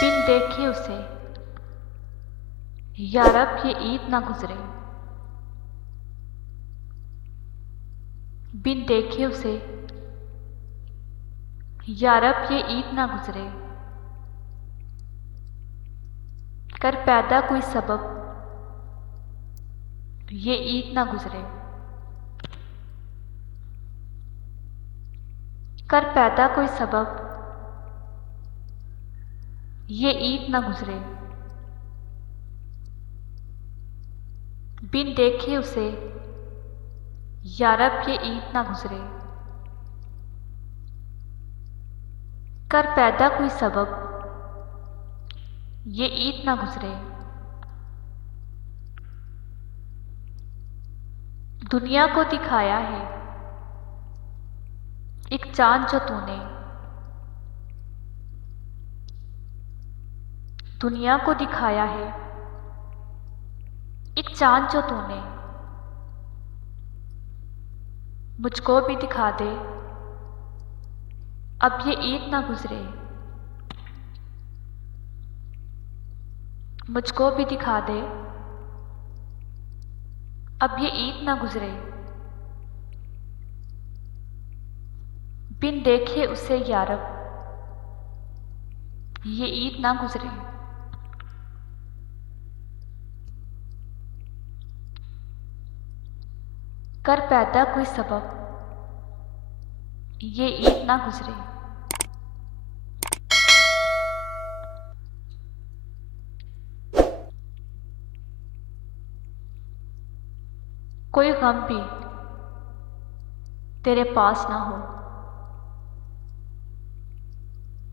बिन देखे उसे यारब ये ईद ना गुजरे। बिन देखे उसे यारब ये ईद ना गुजरे। कर पैदा कोई सबब ये ईद ना गुजरे। कर पैदा कोई सबब ये ईद ना गुजरे। बिन देखे उसे यारब ये ईद ना गुजरे। कर पैदा कोई सबब ये ईद ना गुजरे। दुनिया को दिखाया है एक चांद जो तूने। दुनिया को दिखाया है एक चांद जो तूने। मुझको भी दिखा दे अब ये ईद ना गुजरे। मुझको भी दिखा दे अब ये ईद ना गुजरे। बिन देखे उसे यारब ये ईद ना गुजरे। कर पैदा कोई सबब ये ईद ना गुजरे। कोई गम भी तेरे पास ना हो।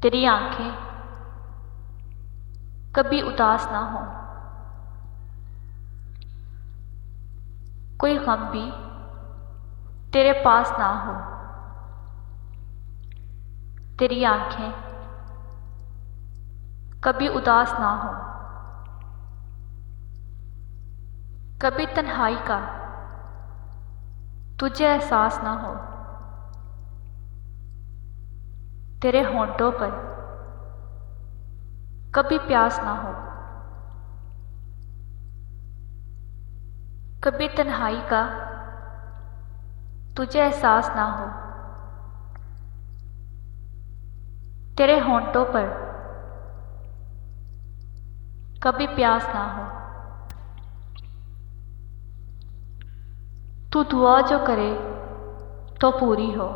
तेरी आंखें कभी उदास ना हो। कोई गम भी तेरे पास ना हो। तेरी आंखें कभी उदास ना हो। कभी तन्हाई का तुझे एहसास ना हो। तेरे होंठों पर कभी प्यास ना हो। कभी तन्हाई का तुझे एहसास ना हो। तेरे होंठों पर कभी प्यास ना हो। तू दुआ जो करे तो पूरी हो।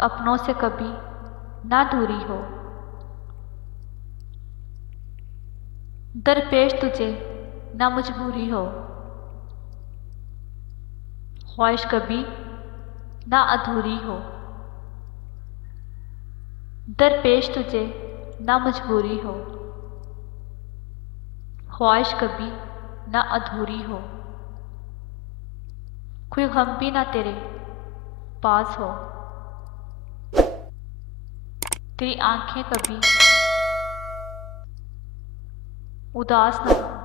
अपनों से कभी ना दूरी हो। दरपेश तुझे ना मजबूरी हो। ख्वाहिश कभी ना अधूरी हो। दरपेश तुझे ना मजबूरी हो। ख्वाहिश कभी ना अधूरी हो। कोई गम भी ना तेरे पास हो। तेरी आंखें कभी उदास ना हो।